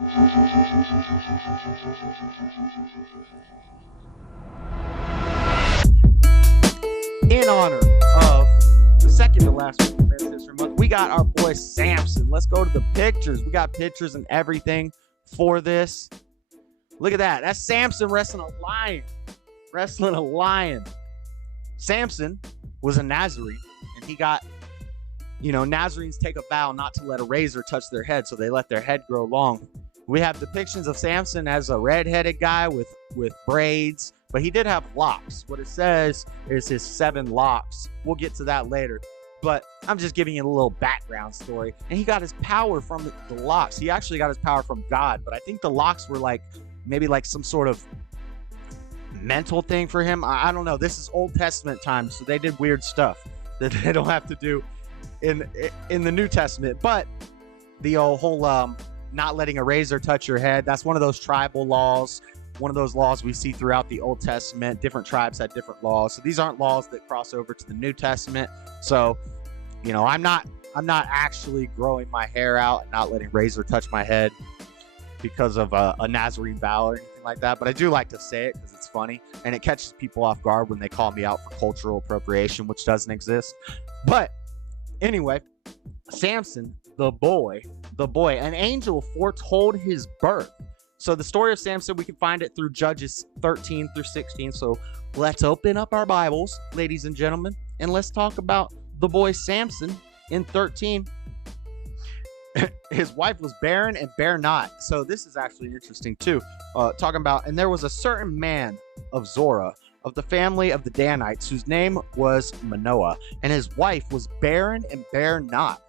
In honor of the second to last week of Men's History Month, we got our boy Samson. Let's go to the pictures. We got pictures and everything for this. Look at that. That's Samson wrestling a lion. Wrestling a lion. Samson was a Nazarene, and he got, Nazarenes take a vow not to let a razor touch their head, so they let their head grow long. We have depictions of Samson as a red-headed guy with braids, but he did have locks. What it says is his 7 locks. We'll get to that later, but I'm just giving you a little background story. And he got his power from the locks. He actually got his power from God, but I think the locks were maybe some sort of mental thing for him. I don't know. This is Old Testament times, so they did weird stuff that they don't have to do in the New Testament. But the whole not letting a razor touch your head, that's one of those tribal laws, one of those laws we see throughout the Old Testament. Different tribes had different laws, so these aren't laws that cross over to the New Testament. So I'm not actually growing my hair out and not letting razor touch my head because of a Nazarene vow or anything like that, but I do like to say it because it's funny and it catches people off guard when they call me out for cultural appropriation, which doesn't exist. But anyway, Samson, the boy, an angel foretold his birth. So the story of Samson, we can find it through Judges 13 through 16. So let's open up our Bibles, ladies and gentlemen, and let's talk about the boy Samson in 13. His wife was barren and bare not. So this is actually interesting too. Talking about, and there was a certain man of Zorah, of the family of the Danites, whose name was Manoah, and his wife was barren and bare not.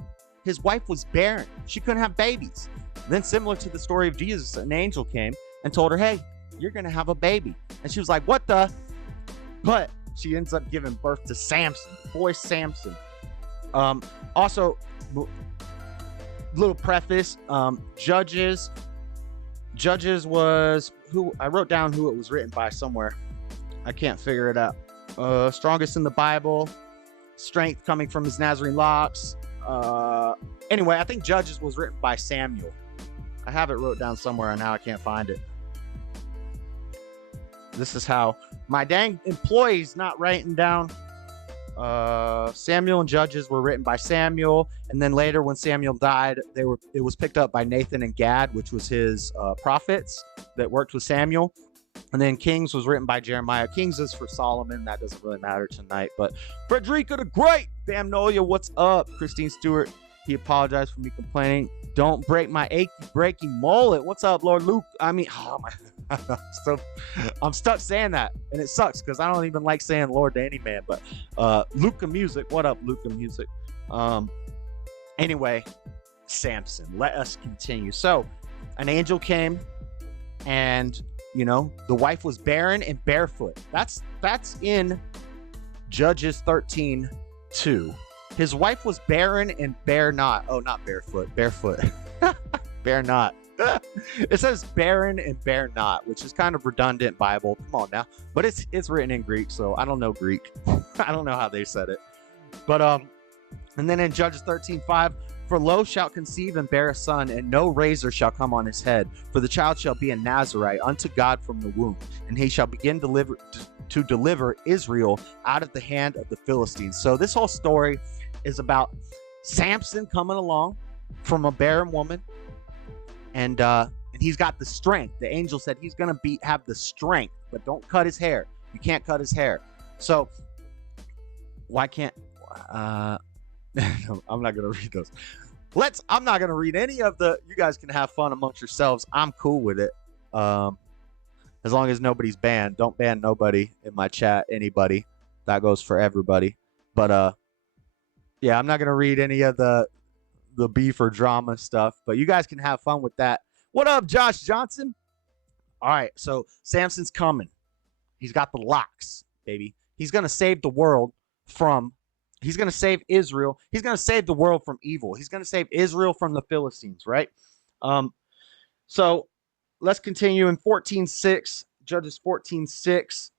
His wife was barren. She couldn't have babies. Then, similar to the story of Jesus, an angel came and told her, hey, you're going to have a baby. And she was like, what the? But she ends up giving birth to Samson, boy Samson. Also, little preface, Judges was who I wrote down who it was written by somewhere. I can't figure it out. Strongest in the Bible, strength coming from his Nazarene locks. Anyway, I think Judges was written by Samuel. I have it wrote down somewhere and now I can't find it. This is how my dang employees not writing down. Samuel and Judges were written by Samuel, and then later when Samuel died, it was picked up by Nathan and Gad, which was his prophets that worked with Samuel. And then Kings was written by Jeremiah. Kings is for Solomon. That doesn't really matter tonight. But Frederica the Great, Damnolia, what's up? Christine Stewart, he apologized for me complaining. Don't break my achy, breaking mullet. What's up, Lord Luke? I mean, oh my, so I'm stuck saying that, and it sucks because I don't even like saying Lord to any man. But Luca Music, what up, Luca Music? Anyway, Samson. Let us continue. So, an angel came, and the wife was barren and barefoot. That's in Judges 13:2. His wife was barren and bare not. Oh, not barefoot. Barefoot. Bare not. It says barren and bare not, which is kind of redundant Bible. Come on now. But it's written in Greek, so I don't know Greek. I don't know how they said it. But and then in Judges 13:5, for lo shalt conceive and bear a son, and no razor shall come on his head, for the child shall be a Nazarite unto God from the womb, and he shall begin to deliver Israel out of the hand of the Philistines. So this whole story is about Samson coming along from a barren woman, and he's got the strength. The angel said he's gonna have the strength, but don't cut his hair. You can't cut his hair. So why can't no, I'm not gonna read those. I'm not gonna read any of the. You guys can have fun amongst yourselves. I'm cool with it. As long as nobody's banned. Don't ban nobody in my chat. Anybody. That goes for everybody. But yeah, I'm not gonna read any of the beef or drama stuff. But you guys can have fun with that. What up, Josh Johnson? All right, so Samson's coming. He's got the locks, baby. He's gonna save the world from. He's going to save Israel. He's going to save the world from evil. He's going to save Israel from the Philistines, right? So let's continue in 14:6, Judges 14:6.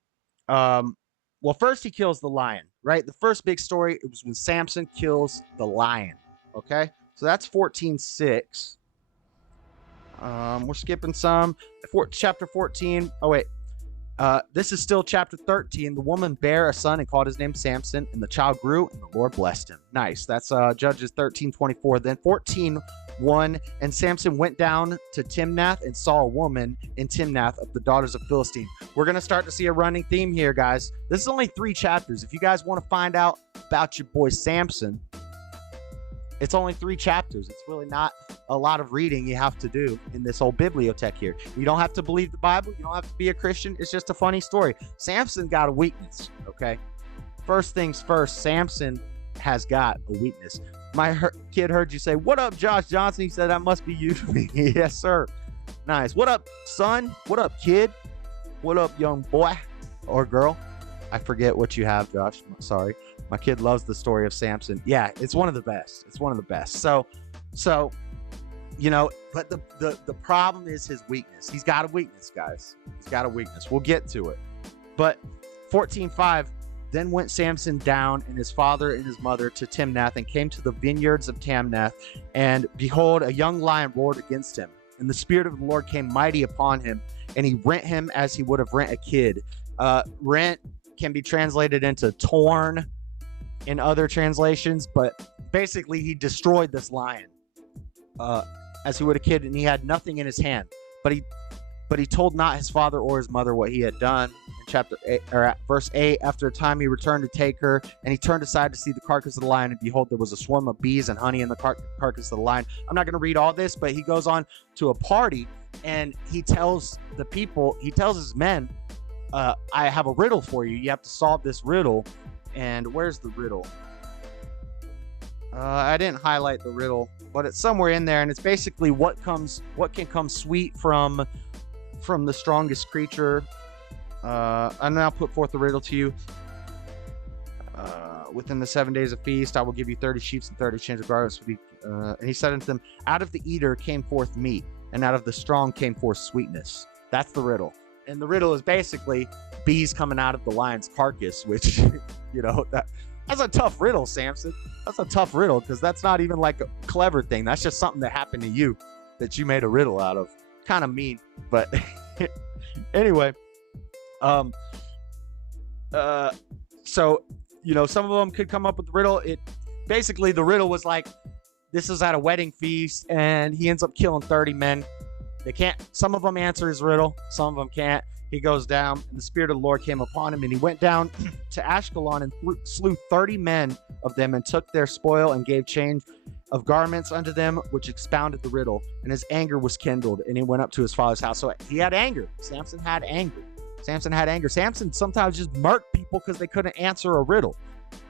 Well, first he kills the lion, right? The first big story, it was when Samson kills the lion, okay? So that's 14:6. We're skipping some. Chapter 14. Oh, wait. This is still chapter 13. The woman bare a son and called his name Samson, and the child grew, and the Lord blessed him. Nice. That's Judges 13:24. Then 14:1. And Samson went down to Timnath and saw a woman in Timnath of the daughters of Philistine. We're going to start to see a running theme here, guys. This is only 3 chapters. If you guys want to find out about your boy Samson, it's only 3 chapters. It's really not a lot of reading you have to do in this whole bibliothèque here. You don't have to believe the Bible. You don't have to be a Christian. It's just a funny story. Samson got a weakness, okay? First things first, Samson has got a weakness. My kid heard you say, "What up, Josh Johnson?" He said, "That must be you to me." Yes, sir. Nice. What up, son? What up, kid? What up, young boy or girl? I forget what you have, Josh. Sorry. My kid loves the story of Samson. Yeah, it's one of the best. It's one of the best. So, you know, but the problem is his weakness. He's got a weakness, guys. He's got a weakness. We'll get to it. But 14:5, then went Samson down and his father and his mother to Timnath and came to the vineyards of Timnath. And behold, a young lion roared against him. And the Spirit of the Lord came mighty upon him. And he rent him as he would have rent a kid. Rent can be translated into torn in other translations, but basically he destroyed this lion as he would a kid, and he had nothing in his hand, but he told not his father or his mother what he had done. In chapter 8 or at verse 8, after a time he returned to take her, and he turned aside to see the carcass of the lion, and behold, there was a swarm of bees and honey in the carcass of the lion. I'm not going to read all this, but he goes on to a party, and he tells the people, he tells his men, I have a riddle for you. You have to solve this riddle. And where's the riddle? I didn't highlight the riddle, but it's somewhere in there, and it's basically what can come sweet from the strongest creature. And I'll put forth the riddle to you. Within the 7 days of feast, I will give you 30 sheep and 30 change of garments. And he said unto them, out of the eater came forth meat, and out of the strong came forth sweetness. That's the riddle. And the riddle is basically bees coming out of the lion's carcass, which, you know, that's a tough riddle, Samson. That's a tough riddle, because that's not even like a clever thing. That's just something that happened to you that you made a riddle out of. Kind of mean, but anyway. So, you know, some of them could come up with the riddle. Basically, the riddle was like, this is at a wedding feast, and he ends up killing 30 men. They can't, some of them answer his riddle, some of them can't. He goes down, and the Spirit of the Lord came upon him, and he went down to Ashkelon and slew 30 men of them, and took their spoil and gave change of garments unto them, which expounded the riddle. And his anger was kindled, and he went up to his father's house. So he had anger. Samson had anger. Samson had anger. Samson sometimes just murked people because they couldn't answer a riddle,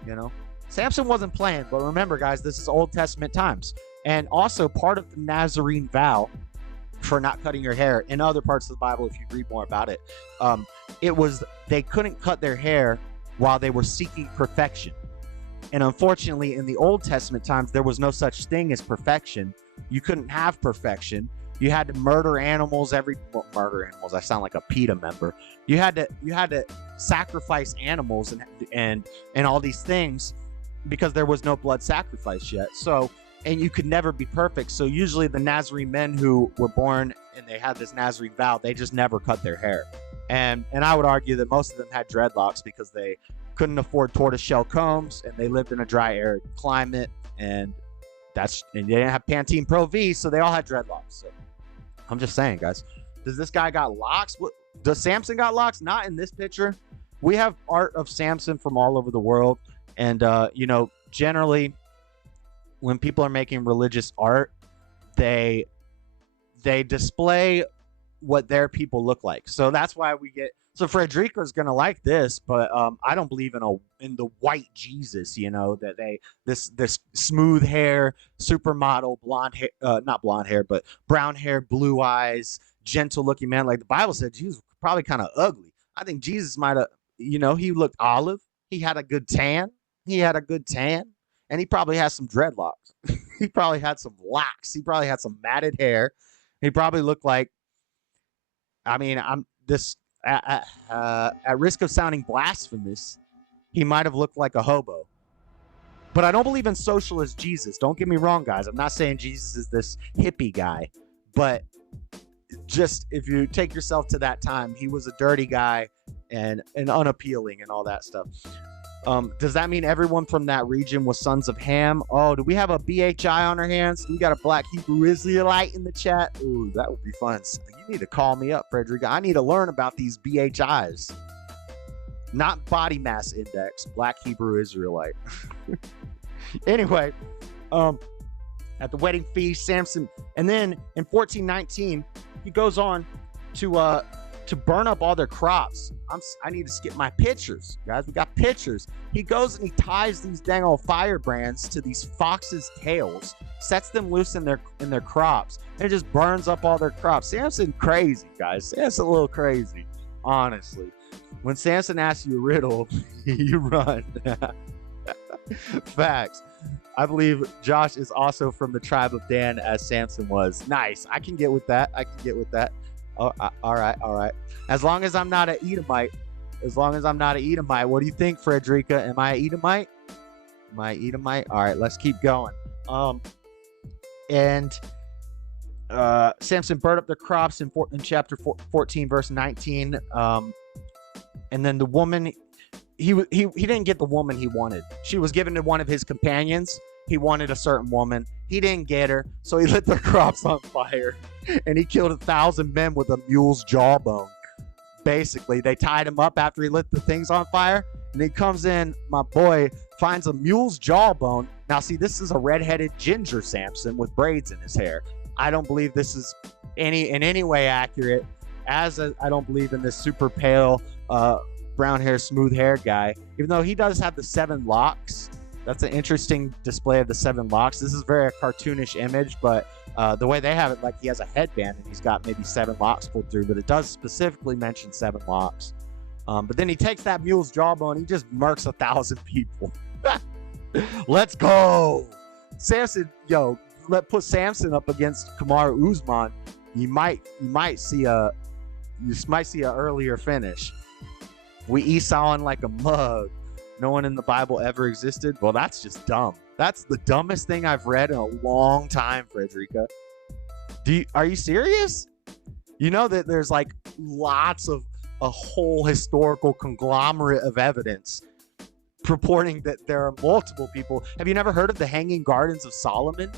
you know. Samson wasn't playing, but remember, guys, this is Old Testament times. And also part of the Nazarene vow for not cutting your hair in other parts of the Bible, if you read more about it, it was they couldn't cut their hair while they were seeking perfection. And unfortunately, in the Old Testament times, there was no such thing as perfection. You couldn't have perfection. You had to murder animals murder animals. I sound like a PETA member. You had to sacrifice animals and all these things because there was no blood sacrifice yet. So, and you could never be perfect. So usually the Nazarene men who were born and they had this Nazarene vow, they just never cut their hair. And I would argue that most of them had dreadlocks because they couldn't afford tortoiseshell combs, and they lived in a dry, arid climate, and they didn't have Pantene Pro V, so they all had dreadlocks. So I'm just saying, guys. Does this guy got locks? Does Samson got locks? Not in this picture. We have art of Samson from all over the world, and you know, generally, when people are making religious art, they display what their people look like. So that's why we get. So Frederica's gonna like this, but I don't believe in the white Jesus. You know, that this smooth hair, supermodel, blonde hair, not blonde hair, but brown hair, blue eyes, gentle looking man. Like the Bible said, Jesus was probably kind of ugly. I think Jesus might have, you know, he looked olive. He had a good tan. And he probably has some dreadlocks. He probably had some locks. He probably had some matted hair. He probably looked like, I mean, I'm this at risk of sounding blasphemous, he might have looked like a hobo. But I don't believe in socialist Jesus. Don't get me wrong, guys. I'm not saying Jesus is this hippie guy, but just if you take yourself to that time, he was a dirty guy and unappealing and all that stuff. Does that mean everyone from that region was sons of Ham? Oh, do we have a BHI on our hands? We got a black Hebrew Israelite in the chat. Ooh, that would be fun. You need to call me up, Frederica. I need to learn about these BHIs. Not body mass index, black Hebrew Israelite. Anyway, at the wedding feast, Samson, and then in 1419, he goes on to burn up all their crops. I need to skip my pictures, guys. We got pictures. He goes and he ties these dang old firebrands to these foxes' tails, sets them loose in their crops, and it just burns up all their crops. Samson crazy, guys. Samson a little crazy, honestly. When Samson asks you a riddle, you run. Facts. I believe Josh is also from the tribe of Dan, as Samson was. Nice. I can get with that. Oh, all right. As long as I'm not an Edomite. What do you think, Frederica? Am I an Edomite? All right, let's keep going. Samson burned up the crops in chapter 14, verse 19. And then the woman, he didn't get the woman he wanted. She was given to one of his companions. He wanted a certain woman. He didn't get her, so he lit their crops on fire, and he killed 1,000 men with a mule's jawbone. Basically, they tied him up after he lit the things on fire, and he comes in, my boy, finds a mule's jawbone. Now, see, this is a redheaded ginger Samson with braids in his hair. I don't believe this is in any way accurate, I don't believe in this super pale, brown hair, smooth hair guy, even though he does have the 7 locks. That's an interesting display of the 7 locks. This is very a cartoonish image, but the way they have it, like he has a headband and he's got maybe 7 locks pulled through, but it does specifically mention 7 locks. But then he takes that mule's jawbone, he just murks 1,000 people. Let's go. Samson, put Samson up against Kamaru Usman. You might see a earlier finish. We Esauing like a mug. No one in the Bible ever existed. Well, that's just dumb. That's the dumbest thing I've read in a long time, Frederica. Are you serious? You know that there's like lots of a whole historical conglomerate of evidence purporting that there are multiple people. Have you never heard of the Hanging Gardens of Solomon?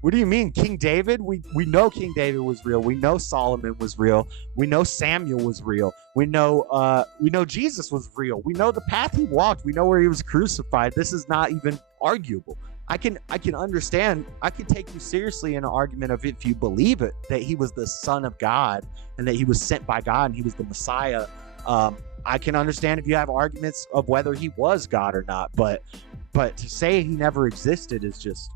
What do you mean, King David? We know King David was real. We know Solomon was real. We know Samuel was real. We know Jesus was real. We know the path he walked. We know where he was crucified. This is not even arguable. I can understand. I can take you seriously in an argument of if you believe it, that he was the Son of God and that he was sent by God and he was the Messiah. I can understand if you have arguments of whether he was God or not. But to say he never existed is just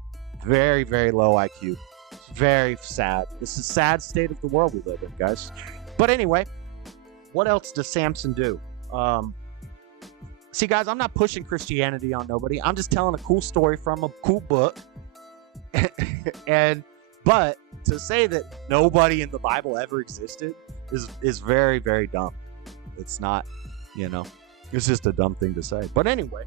very, very low IQ. It's very sad. This is a sad state of the world we live in, guys. But anyway, what else does Samson do? See, guys, I'm not pushing Christianity on nobody. I'm just telling a cool story from a cool book. But to say that nobody in the Bible ever existed is very, very dumb. It's not, it's just a dumb thing to say. But anyway,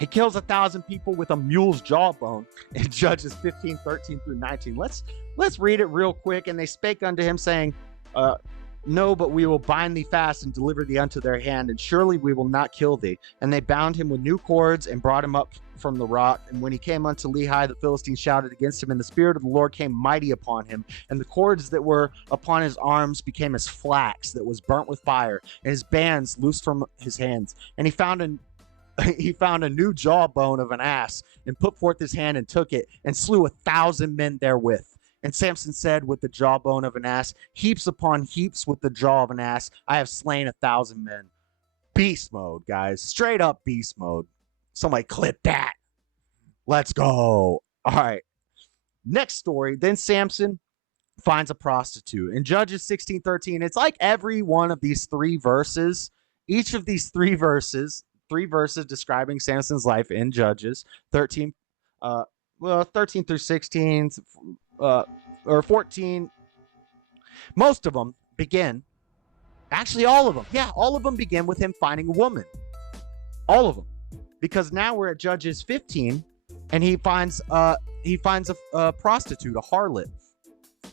he kills 1,000 people with a mule's jawbone in Judges 15, 13 through 19. Let's read it real quick. And they spake unto him, saying, No, but we will bind thee fast and deliver thee unto their hand, and surely we will not kill thee. And they bound him with new cords and brought him up from the rock. And when he came unto Lehi, the Philistines shouted against him, and the Spirit of the Lord came mighty upon him. And the cords that were upon his arms became as flax that was burnt with fire, and his bands loosed from his hands. And he found a new jawbone of an ass, and put forth his hand and took it, and slew 1,000 men therewith. And Samson said with the jawbone of an ass, heaps upon heaps with the jaw of an ass, I have slain 1,000 men. Beast mode, guys. Straight up beast mode. Somebody clip that. Let's go. All right. Next story. Then Samson finds a prostitute. In Judges 16:13, it's like every one of these 3 verses, each of these 3 verses describing Samson's life in Judges 13 through 16, or 14. Most of them begin, actually all of them. Yeah, all of them begin with him finding a woman. All of them. Because now we're at Judges 15 and he finds a prostitute, a harlot.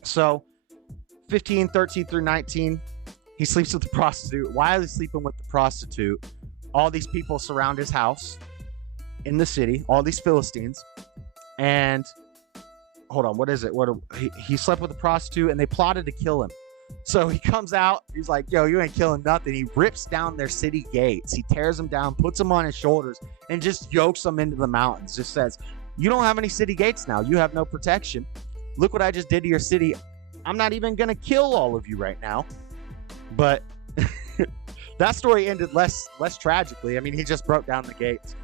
So 15, 13 through 19, he sleeps with the prostitute. While he's sleeping with the prostitute, all these people surround his house in the city, all these Philistines. And hold on, what is it? He slept with a prostitute and they plotted to kill him. So he comes out, he's like, yo, you ain't killing nothing. He rips down their city gates. He tears them down, puts them on his shoulders, and just yokes them into the mountains. Just says, you don't have any city gates now. You have no protection. Look what I just did to your city. I'm not even going to kill all of you right now. But that story ended less tragically. I mean, he just broke down the gates.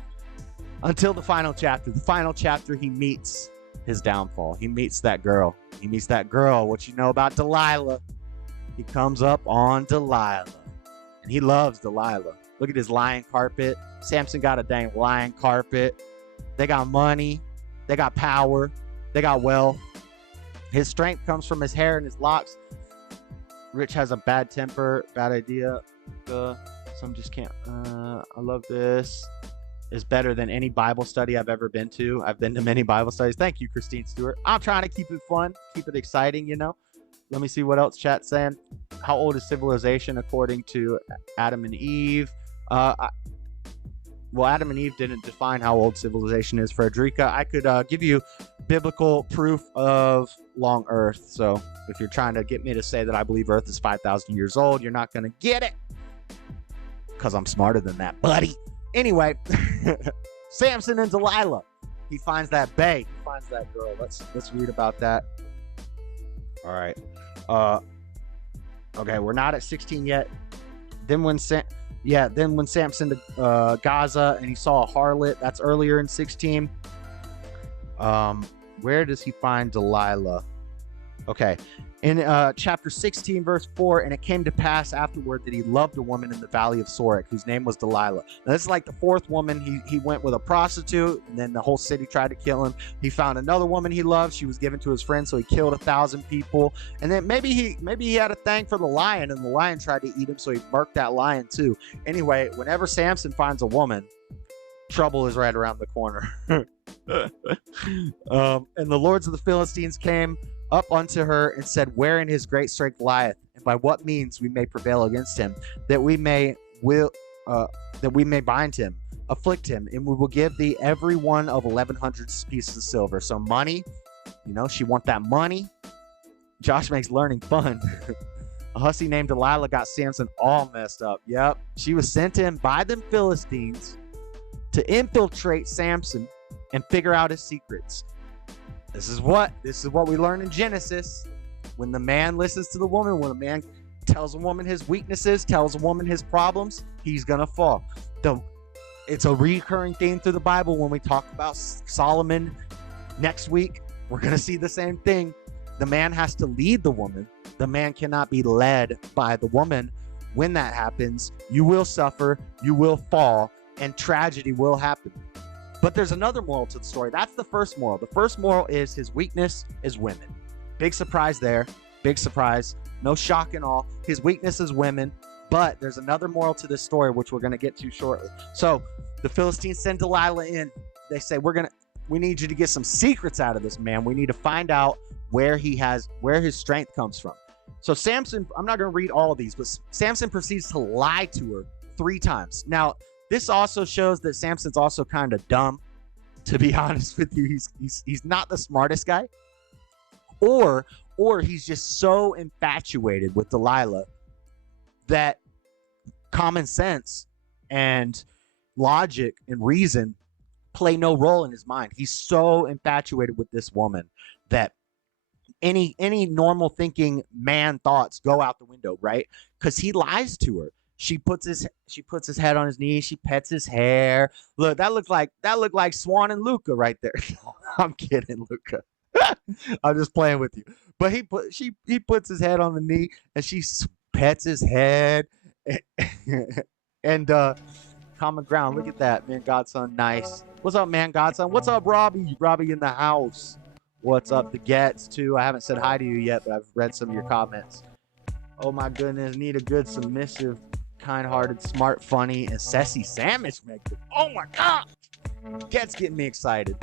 Until the final chapter. The final chapter, he meets his downfall. He meets that girl. What you know about Delilah? He comes up on Delilah. And he loves Delilah. Look at his lion carpet. Samson got a dang lion carpet. They got money. They got power. They got wealth. His strength comes from his hair and his locks. Rich has a bad temper. Bad idea. Some just can't. I love this. Is better than any Bible study I've ever been to. I've been to many Bible studies. Thank you, Christine Stewart. I'm trying to keep it fun, keep it exciting, you know. Let me see what else chat's saying. How old is civilization according to Adam and Eve? Well, Adam and Eve didn't define how old civilization is. Frederica, I could give you biblical proof of long Earth. So if you're trying to get me to say that I believe Earth is 5,000 years old, you're not going to get it. Because I'm smarter than that, buddy. Anyway, Samson and Delilah. He finds that bae. He finds that girl. Let's read about that. All right. Okay, we're not at 16 yet. Then when Samson to Gaza and he saw a harlot. That's earlier in 16. Where does he find Delilah? Okay. In chapter 16, verse 4, and it came to pass afterward that he loved a woman in the valley of Sorek, whose name was Delilah. Now, this is like the fourth woman. He went with a prostitute, and then the whole city tried to kill him. He found another woman he loved. She was given to his friend, so he killed 1,000 people. And then maybe he had a thing for the lion, and the lion tried to eat him, so he murked that lion too. Anyway, whenever Samson finds a woman, trouble is right around the corner. And the lords of the Philistines came up unto her and said, wherein his great strength lieth, and by what means we may prevail against him, that we may bind him, afflict him, and we will give thee every one of 1,100 pieces of silver. So money, she want that money. Josh makes learning fun. A hussy named Delilah got Samson all messed up. Yep, she was sent to him by them Philistines to infiltrate Samson and figure out his secrets. This is what we learn in Genesis. When the man listens to the woman, when a man tells a woman his weaknesses, tells a woman his problems, he's gonna fall. It's a recurring theme through the Bible. When we talk about Solomon next week, we're gonna see the same thing. The man has to lead the woman. The man cannot be led by the woman. When that happens, you will suffer, you will fall, and tragedy will happen. But there's another moral to the story. That's the first moral. The first moral is his weakness is women. Big surprise there. Big surprise. No shock and awe. His weakness is women. But there's another moral to this story, which we're going to get to shortly. So the Philistines send Delilah in. They say, we need you to get some secrets out of this man. We need to find out where his strength comes from. So Samson, I'm not going to read all of these, but Samson proceeds to lie to her 3 times. Now, this also shows that Samson's also kind of dumb, to be honest with you. He's not the smartest guy. Or he's just so infatuated with Delilah that common sense and logic and reason play no role in his mind. He's so infatuated with this woman that any normal thinking man thoughts go out the window, right? Because he lies to her. She puts his head on his knee. She pets his hair. Look, that looked like Swan and Luca right there. I'm kidding, Luca. I'm just playing with you. But he puts his head on the knee and she pets his head. And common ground. Look at that, man. Godson, nice. What's up, man? Godson. What's up, Robbie? Robbie in the house. What's up, the Gets too? I haven't said hi to you yet, but I've read some of your comments. Oh my goodness, need a good submissive, kind-hearted, smart, funny, and sassy sandwich maker. Oh my God, Get's getting me excited.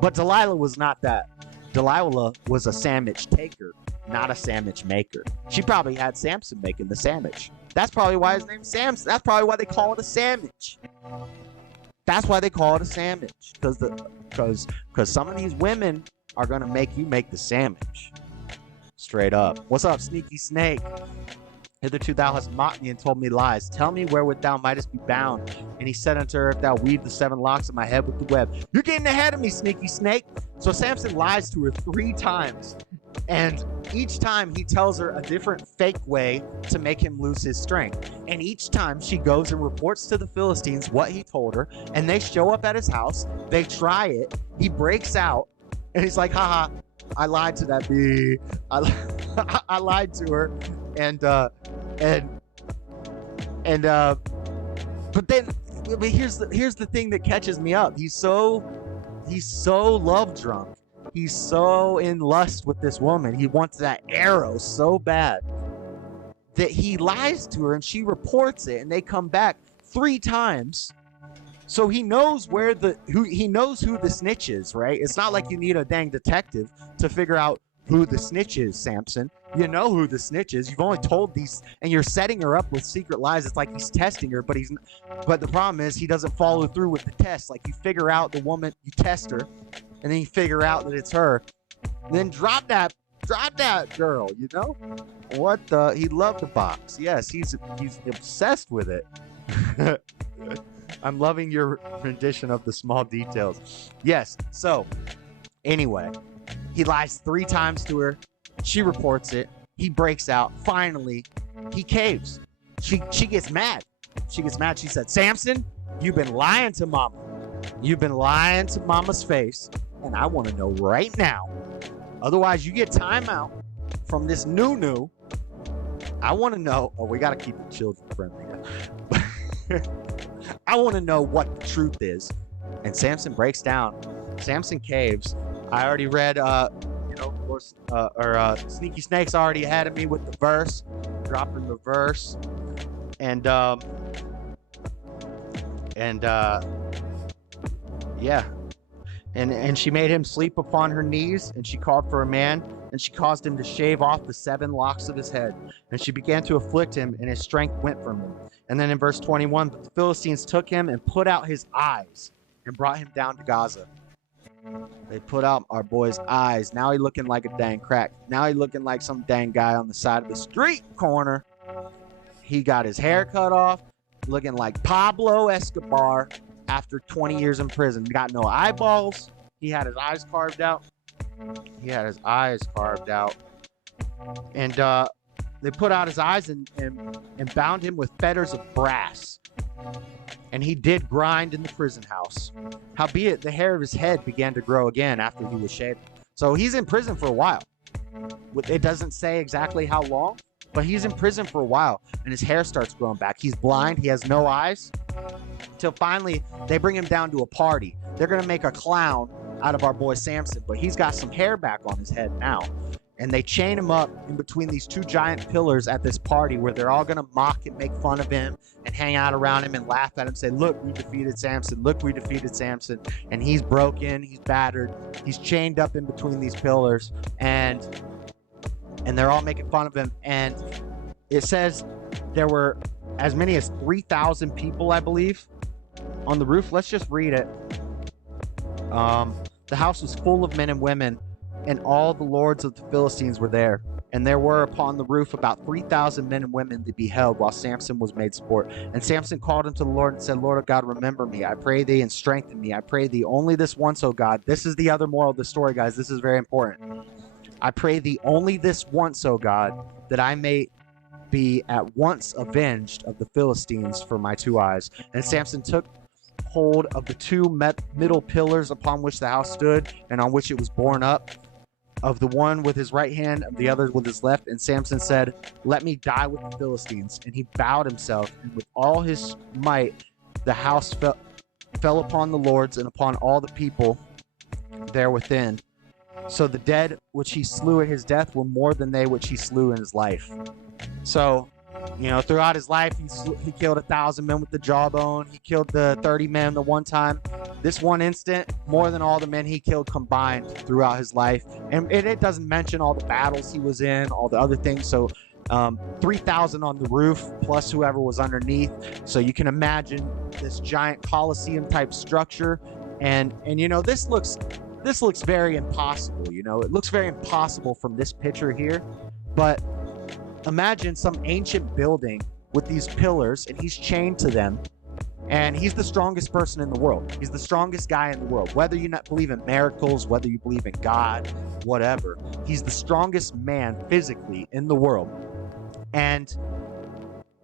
But Delilah was not that. Delilah was a sandwich taker. not a sandwich maker. She probably had Samson making the sandwich. That's probably why his name's Samson. That's probably why they call it a sandwich. That's why they call it a sandwich. Because some of these women are gonna make you make the sandwich. Straight up. What's up, Sneaky Snake? Hitherto thou hast mocked me and told me lies. Tell me wherewith thou mightest be bound. And he said unto her, if thou weave the 7 locks of my head with the web. You're getting ahead of me, Sneaky Snake. So Samson lies to her 3 times. And each time he tells her a different fake way to make him lose his strength. And each time she goes and reports to the Philistines what he told her. And they show up at his house. They try it. He breaks out. And he's like, haha, I lied to that bee. I lied to her. But here's the thing that catches me up. He's so love drunk. He's so in lust with this woman. He wants that arrow so bad that he lies to her and she reports it, and they come back 3 times. So he knows who the snitch is, right? It's not like you need a dang detective to figure out who the snitch is, Samson. You know who the snitch is. You've only told these, and you're setting her up with secret lies. It's like he's testing her, but the problem is he doesn't follow through with the test. Like, you figure out the woman, you test her, and then you figure out that it's her. And then drop that girl, you know? He loved the box. Yes, he's obsessed with it. I'm loving your rendition of the small details. Yes, so anyway, he lies 3 times to her. She reports it. He breaks out. Finally, he caves. She gets mad. She said, Samson, you've been lying to mama. You've been lying to mama's face, and I want to know right now. Otherwise, you get time out from this new. I want to know. Oh, we got to keep it children friendly. I want to know what the truth is. And Samson breaks down. Samson caves. I already read, Sneaky Snake's already ahead of me with the verse, dropping the verse, and she made him sleep upon her knees, and she called for a man, and she caused him to shave off the 7 locks of his head, and she began to afflict him, and his strength went from him. And then in verse 21, but the Philistines took him and put out his eyes and brought him down to Gaza. They put out our boy's eyes. Now he looking like a dang crack. Now he looking like some dang guy on the side of the street corner. He got his hair cut off, looking like Pablo Escobar after 20 years in prison. He got no eyeballs. He had his eyes carved out. And they put out his eyes and bound him with fetters of brass. And he did grind in the prison house. Howbeit, the hair of his head began to grow again after he was shaved. So he's in prison for a while. It doesn't say exactly how long, but he's in prison for a while, and his hair starts growing back. He's blind. He has no eyes. Till finally, they bring him down to a party. They're going to make a clown out of our boy Samson, but he's got some hair back on his head now. And they chain him up in between these 2 giant pillars at this party where they're all going to mock and make fun of him and hang out around him and laugh at him, say, look, we defeated Samson. Look, we defeated Samson. And he's broken. He's battered. He's chained up in between these pillars. And they're all making fun of him. And it says there were as many as 3,000 people, I believe, on the roof. Let's just read it. The house was full of men and women, and all the lords of the Philistines were there. And there were upon the roof about 3,000 men and women that beheld while Samson was made sport. And Samson called unto the Lord and said, Lord of God, remember me, I pray thee, and strengthen me. I pray thee only this once, O God. This is the other moral of the story, guys. This is very important. I pray thee only this once, O God, that I may be at once avenged of the Philistines for my 2 eyes. And Samson took hold of the 2 middle pillars upon which the house stood, and on which it was borne up, of the one with his right hand, of the other with his left. And Samson said, let me die with the Philistines. And he bowed himself, and with all his might the house fell upon the lords and upon all the people there within. So the dead which he slew at his death were more than they which he slew in his life. So You know, throughout his life, he killed 1,000 men with the jawbone. He killed the 30 men the one time. This one instant, more than all the men he killed combined throughout his life. And it doesn't mention all the battles he was in, all the other things. So 3,000 on the roof, plus whoever was underneath. So you can imagine this giant Colosseum type structure. And you know, this looks very impossible. You know, it looks very impossible from this picture here. But imagine some ancient building with these pillars, and he's chained to them, and he's the strongest person in the world. He's the strongest guy in the world. Whether you not believe in miracles, whether you believe in God, whatever, he's the strongest man physically in the world. And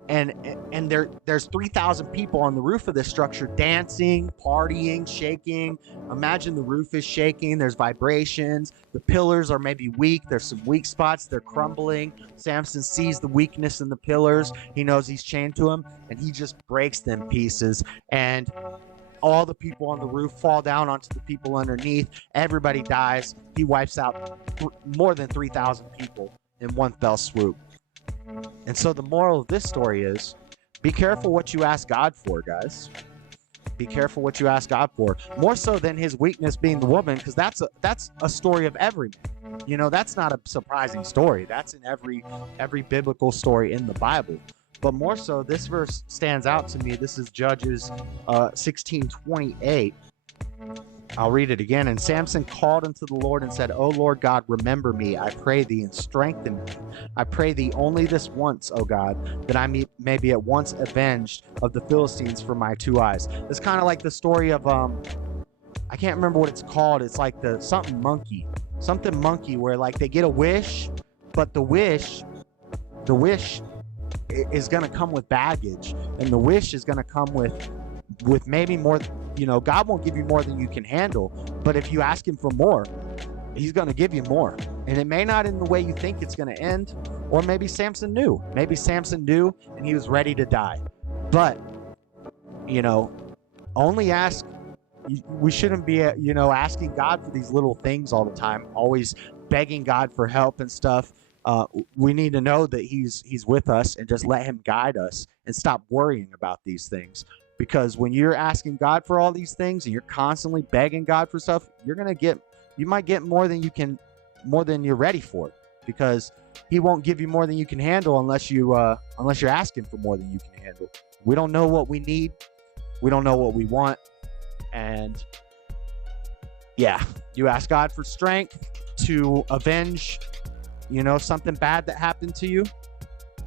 there's 3,000 people on the roof of this structure dancing, partying, shaking. Imagine the roof is shaking. There's vibrations. The pillars are maybe weak. There's some weak spots. They're crumbling. Samson sees the weakness in the pillars. He knows he's chained to them, and he just breaks them pieces. And all the people on the roof fall down onto the people underneath. Everybody dies. He wipes out more than 3,000 people in one fell swoop. And so the moral of this story is, be careful what you ask God for, guys. Be careful what you ask God for. More so than his weakness being the woman, because that's a story of every man. You know, that's not a surprising story. That's in every biblical story in the Bible. But more so, this verse stands out to me. This is Judges 16:28. I'll read it again. And Samson called unto the Lord and said, O Lord God, remember me, I pray thee, and strengthen me. I pray thee only this once, O God, that I may be at once avenged of the Philistines for my 2 eyes. It's kind of like the story of, I can't remember what it's called. It's like something monkey, where like they get a wish, but the wish is going to come with baggage, and the wish is going to come with maybe more. You know, God won't give you more than you can handle, but if you ask him for more, he's going to give you more. And it may not in the way you think it's going to end, or maybe Samson knew. Maybe Samson knew and he was ready to die. But, you know, only ask. We shouldn't be, you know, asking God for these little things all the time, always begging God for help and stuff. We need to know that he's with us, and just let him guide us and stop worrying about these things. Because when you're asking God for all these things and you're constantly begging God for stuff, you might get more than you're ready for, because he won't give you more than you can handle unless you're asking for more than you can handle. We don't know what we need. We don't know what we want. And yeah, you ask God for strength to avenge, you know, something bad that happened to you.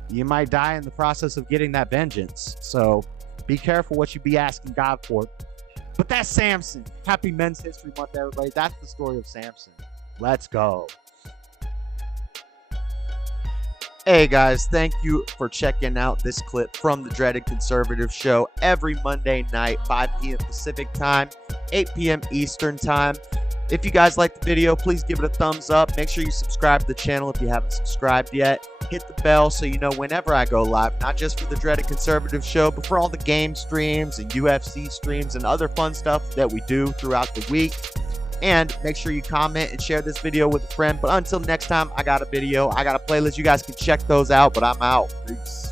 You might die in the process of getting that vengeance. So be careful what you be asking God for. But that's Samson. Happy Men's History Month, everybody. That's the story of Samson. Let's go. Hey, guys. Thank you for checking out this clip from the Dreaded Conservative Show every Monday night, 5 p.m. Pacific Time, 8 p.m. Eastern Time. If you guys like the video, please give it a thumbs up. Make sure you subscribe to the channel if you haven't subscribed yet. Hit the bell so you know whenever I go live, not just for the Dreaded Conservative Show, but for all the game streams and UFC streams and other fun stuff that we do throughout the week. And make sure you comment and share this video with a friend. But until next time, I got a video, I got a playlist. You guys can check those out, but I'm out. Peace.